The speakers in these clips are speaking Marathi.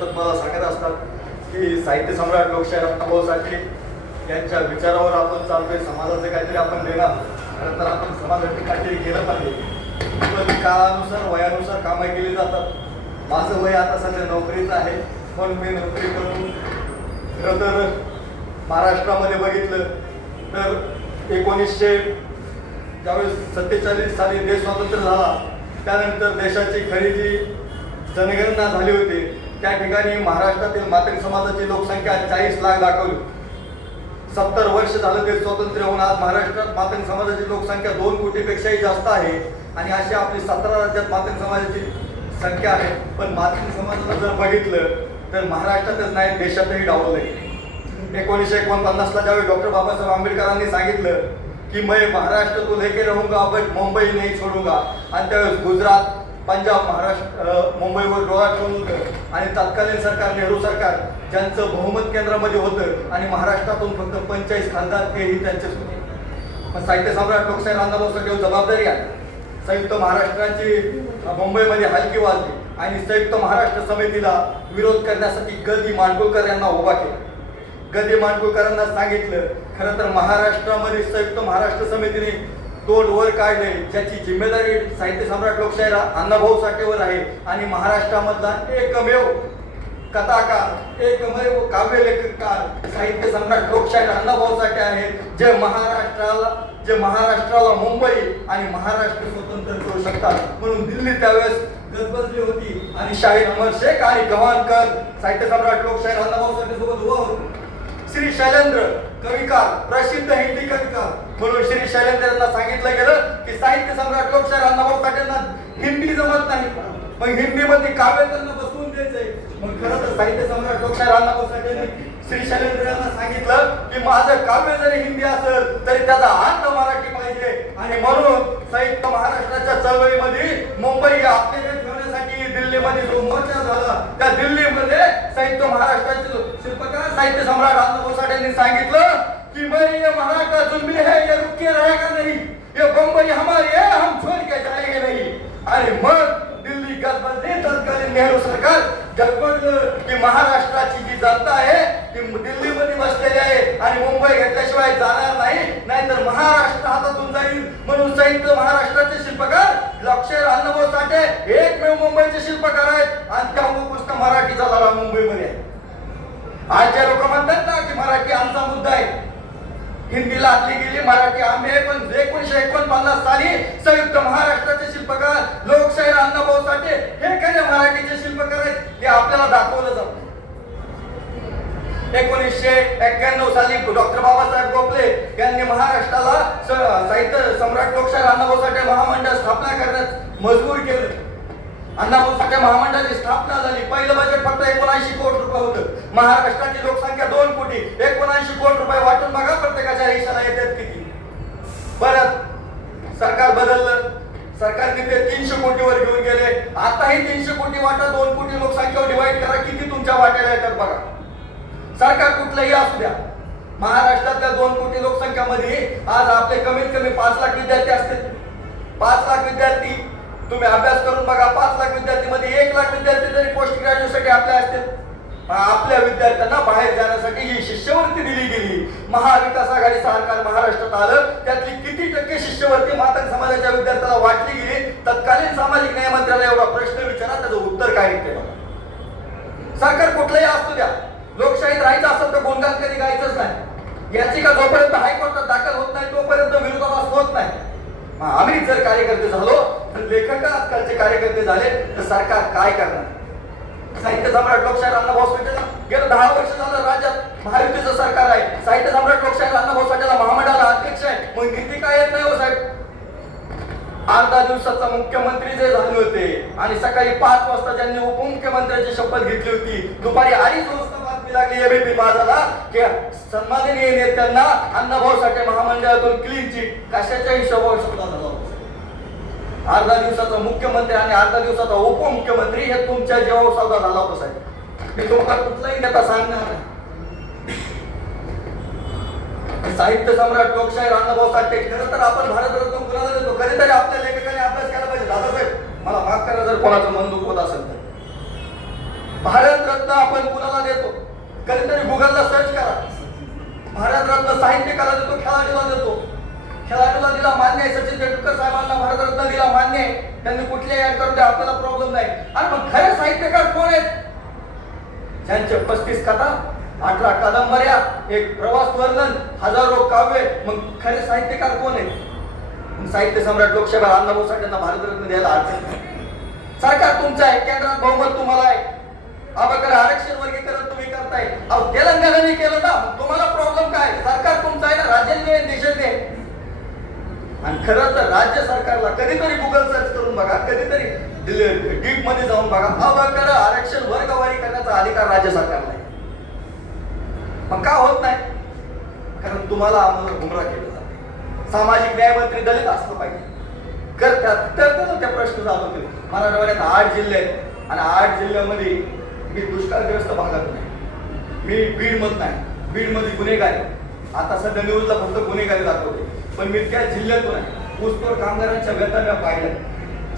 सतत मला सांगत असतात की साहित्य सम्राट लोकशाहीर अण्णाभाऊ साठे यांच्या विचारावर आपण चालतोय, समाजाचं काहीतरी आपण देणार, खरं तर आपण समाजासाठी काहीतरी केलं पाहिजे. पण काळानुसार वयानुसार कामं केली जातात. माझं वय आता सध्या नोकरीचं आहे, पण मी नोकरी करून खरं तर महाराष्ट्रामध्ये बघितलं तर 1900 ज्यावेळेस 47 साली देश स्वतंत्र झाला त्यानंतर देशाची खरी जी जनगणना झाली होती त्या ठिकाणी महाराष्ट्रातील मातंग समाजाची लोकसंख्या 40 लाख दाखवली. 70 वर्ष झालं देश स्वतंत्र होऊन आज महाराष्ट्रात मातंग समाजाची लोकसंख्या 2 कोटीपेक्षाही जास्त आहे आणि अशी आपली 17 राज्यात मातंग समाजाची संख्या आहे. पण मातंग समाजाला जर बघितलं तर महाराष्ट्रातच नाही देशातही डावलंय. 1949ला ज्यावेळी डॉक्टर बाबासाहेब आंबेडकरांनी सांगितलं की मैं महाराष्ट्र को लेके रहूंगा बट मुंबई नहीं छोडूंगा, आणि त्यावेळेस गुजरात, पंजाब, महाराष्ट्र, मुंबईवर डोळा ठेवून होतं आणि तत्कालीन सरकार नेहरू सरकार ज्यांचं बहुमत केंद्रामध्ये होतं आणि महाराष्ट्रातून फक्त 45 खासदार तेही त्यांचेच होते. पण साहित्य सम्राट लोकशाहीर अण्णाभाऊ साठे जबाबदारी आहे. संयुक्त महाराष्ट्राची मुंबईमध्ये हलकी वाजली आणि संयुक्त महाराष्ट्र समितीला विरोध करण्यासाठी ग. माडगुळकर यांना उभा केला. ग. माडगुळकरांना सांगितलं खरं तर महाराष्ट्रामध्ये संयुक्त महाराष्ट्र समितीने तोड वर काढले, ज्याची जिम्मेदारी साहित्य सम्राट लोकशाहीर अण्णाभाऊ साठेवर आहे आणि महाराष्ट्रामधला एकमेव कथाकार, एकमेव काव्यलेखकार साहित्य सम्राट लोकशाहीर अण्णाभाऊ साठे आहेत जे महाराष्ट्राला मुंबई आणि महाराष्ट्र स्वतंत्र करू शकतात. म्हणून दिल्ली त्यावेळेस गजबजली होती आणि शाहीर अमर शेख आणि गव्हाणकर साहित्य सम्राट लोकशाहीर अण्णाभाऊ साठे सोबत उभा होते. श्री शैलेंद्र कविकार, प्रसिद्ध हिंदी कविकार, म्हणून श्री शैलेंद्र यांना सांगितलं गेलं की साहित्य सम्राट लोकशाहीर अण्णाभाऊ साठेंना हिंदी जमत नाही, मग हिंदीमध्ये काव्य त्यांना बसवून द्यायचंय. मग खरं तर साहित्य सम्राट लोकशाहीर अण्णाभाऊ साठेंनी श्री शैलेंद्र यांना सांगितलं की माझं काव्य जरी हिंदी असेल तरी त्याचा अर्थ मराठी पाहिजे. आणि म्हणून संयुक्त महाराष्ट्राच्या चळवळीमध्ये मुंबई आपल्याकडे ठेवण्यासाठी दिल्लीमध्ये जो मोर्चा झाला त्या दिल्लीमध्ये संयुक्त महाराष्ट्राचे शिल्पकार साहित्य सम्राट अण्णाभाऊ साठेंनी सांगितलं की मैं ये मराठा जुम्मी है, ये रुक के रहेगा नहीं, ये बंबई हमारी है, हम छोड़ के जाएंगे नहीं. आणि मग दिल्ली गजबजली. तत्कालीन नेहरू सरकार गजबजलं की महाराष्ट्राची जी जनता आहे ती दिल्लीमध्ये बसलेली आहे आणि मुंबई घेतल्याशिवाय जाणार नाही, नाहीतर महाराष्ट्र हातातून जाईल. म्हणून संयुक्त महाराष्ट्राचे शिल्पकार लोकशाहीर अण्णाभाऊ साठे एकमेव मुंबईचे शिल्पकार आहेत आणि त्यामुळे मराठीचा लढा मुंबईमध्ये आहे. आज जे लोक म्हणतात ना की मराठी आमचा मुद्दा आहे, हिंदीला आतली गेली, मराठी आम्ही आहे, पण 1949 साली संयुक्त महाराष्ट्राचे शिल्पकार लोकशाहीर अण्णाभाऊ साठे हे खरे मराठीचे शिल्पकार आहेत हे आपल्याला दाखवलं जातं. 1991 साली डॉक्टर बाबासाहेब गोखले यांनी महाराष्ट्राला साहित्य सम्राट लोकशाहीर अण्णाभाऊ साठे महामंडळ स्थापना करण्यास मजबूर केलं. अण्णाभाऊ साठे महामंडळाची स्थापना झाली. पहिलं बजेट फक्त 79 कोटी रुपये होतं. महाराष्ट्राची लोकसंख्या 2 कोटी, 79 कोटी रुपये वाटून बघा प्रत्येकाच्या हिशाला येतात किती. परत सरकार बदललं, सरकारने ते 300 कोटीवर घेऊन गेले. आताही 300 कोटी वाटा 2 कोटी लोकसंख्येवर डिवाइड करा, किती तुमच्या वाट्याला येतात बघा. सरकार कुठलंही असू द्या, महाराष्ट्रातल्या 2 कोटी लोकसंख्यामध्ये आज आपले कमीत कमी 5 लाख विद्यार्थी असतील. 5 लाख विद्यार्थी तुम्ही अभ्यास करून बघा. 5 लाख विद्यार्थीमध्ये 1 लाख विद्यार्थी जरी पोस्ट ग्रॅज्युएटसाठी आपले असतील. आपल्या विद्यार्थ्यांना बाहेर जाण्यासाठी जी शिष्यवृत्ती दिली गेली, महाविकास आघाडी सरकार महाराष्ट्रात आलं, त्यातली किती टक्के शिष्यवृत्ती मातंग समाजाच्या विद्यार्थ्याला वाटली गेली? तत्कालीन सामाजिक न्याय मंत्र्याला एवढा प्रश्न विचारा, त्याचं उत्तर काय निघते बघा. सरकार कुठलंही असू द्या, लोकशाहीत राहायचं असेल तर गुणगान कधी गायचंच नाही. याचिका जोपर्यंत हायकोर्टात दाखल होत नाही तोपर्यंत विरोधाभास होत नाही. आम्ही जर कार्यकर्ते झालो तर लेखक आजकालचे कार्यकर्ते झाले तर सरकार काय करणार? साहित्य सम्राट लोकशाहीर अण्णाभाऊ साठेला गेलं 10 वर्ष झालं राज्यात महायुतीचं सरकार आहे. साहित्य सम्राट लोकशाहीर अण्णाभाऊ साठेला महामंडळाला अध्यक्ष आहे, मग किती काय येत नाही हो साहेब. 8-10 दिवसाचा मुख्यमंत्री जे झाले होते आणि सकाळी 5 वाजता ज्यांनी उपमुख्यमंत्र्याची शपथ घेतली होती, दुपारी 2:30 वाजता बातमी लागली एबीपी माझाला की सन्माननीय नेत्यांना अण्णाभाऊ साठे महामंडळातून क्लीन चिट. कशाच्या हिशोबावर शब्द झाला? अर्धा दिवसाचा मुख्यमंत्री आणि अर्धा दिवसाचा उपमुख्यमंत्री हे तुमच्या जीवावर सौदा झाला होता साहेब. मी तुम्हाला कुठलाही नेता सांगणार नाही. साहित्य सम्राट लोकशाहीर अण्णाभाऊ साठे खरं तर आपण भारतरत्न कुणाला देतो? कधीतरी आपल्या लेखकाने अभ्यास केला पाहिजे. दादासाहेब मला माफ करा जर कोणाचं मन दुखवत असेल तर. भारतरत्न आपण कुणाला देतो? कधीतरी गुगलला सर्च करा. भारतरत्न साहित्यकाला देतो, खेळाडूला देतो. खेळाडूला दिला मान्य आहे, सचिन तेंडुलकर साहेबांना भारतरत्न दिला मान्य आहे, त्यांनी कुठल्याही ऍड करून द्या, आपल्याला प्रॉब्लेम नाही. आणि मग खरे साहित्यकार कोण आहेत? ज्यांचे 35 कथा, 18 कादंबऱ्या, एक प्रवास वर्णन, हजारो काव्य. मग खरे साहित्यकार कोण आहेत? साहित्य सम्राट लोकशाहीर अण्णाभाऊ साठेंना भारतरत्न द्यायला अडचण नाही. सरकार तुमचं आहे, केंद्रात बहुमत तुम्हाला आहे, अबाकडे आरक्षण वर्गीकरण तुम्ही करताय. अहो तेलंगणाने केलं ना, तुम्हाला प्रॉब्लेम काय? सरकार तुमचं आहे ना, राज्याने देशाने. आणि खरं तर राज्य सरकारला कधीतरी गुगल सर्च करून बघा, कधीतरी डीप मध्ये जाऊन बघा, अबाकडे आरक्षण वर्गवारी करण्याचा अधिकार राज्य सरकारला आहे. मग का होत नाही? कारण तुम्हाला आम्हाला गुमराह केलं जाते. सामाजिक न्याय मंत्री दलित असलं पाहिजे, करतात त्या प्रश्न चालू केले. मराठवाड्यात 8 जिल्हे आहेत आणि 8 जिल्ह्यामध्ये मी दुष्काळग्रस्त भागात नाही, मी बीड मध नाही. बीड मध्ये गुन्हेगारी, आता सध्या न्यूजला फक्त गुन्हेगारी दाखवते, पण मी त्या जिल्ह्यातून आहे. ऊसतोड कामगारांच्या व्यथा मी पाहिल्या.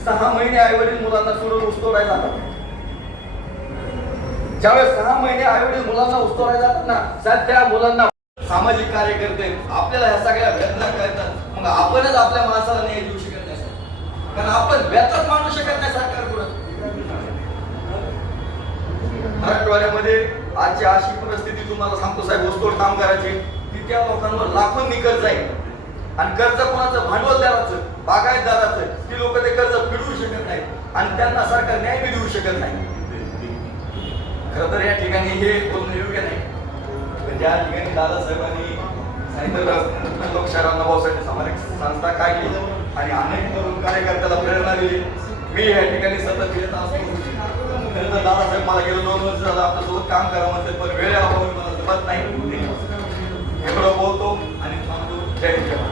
6 महिने आईवडील मुलांना सोडून ऊसतोडायला जातात. ज्यावेळेस 6 महिने आईवडील मुलांना ऊसतोडायला जातात ना, त्या मुलांना सामाजिक कार्यकर्ते आपल्याला ह्या सगळ्या व्यथा कळतात. मग आपणच आपल्या माणसाला न्याय देऊ शकत नाही, कारण आपण व्यथाच मानू शकत नाही सरकारकडून. मराठवाड्यामध्ये आजची अशी परिस्थिती तुम्हाला सांगतो साहेब, ऊसतोड कामगाराची, की त्या लोकांवर लाखोंनी कर्ज आहे. आणि कर्ज कोणाचं? भांडवलदाराचं, बागायतदाराचं. ती लोक ते कर्ज फेडू शकत नाही आणि त्यांना सरकार न्याय बी देऊ शकत नाही. खरं तर या ठिकाणी हे बोलणं योग्य नाही. ज्या ठिकाणी दादासाहेबांनी सांगितलं लोकशाहीर अण्णाभाऊ साठे सामाजिक संस्था काढली आणि अनेक तरुण कार्यकर्त्याला प्रेरणा दिली. मी या ठिकाणी सतत येत असतो. खरं तर दादासाहेब मला गेलो 2 वर्ष झालं आपल्यासोबत काम करा म्हणते, पण वेळेअभावी मला जमत नाही. एवढं बोलतो आणि थांबतो. जय हिंद.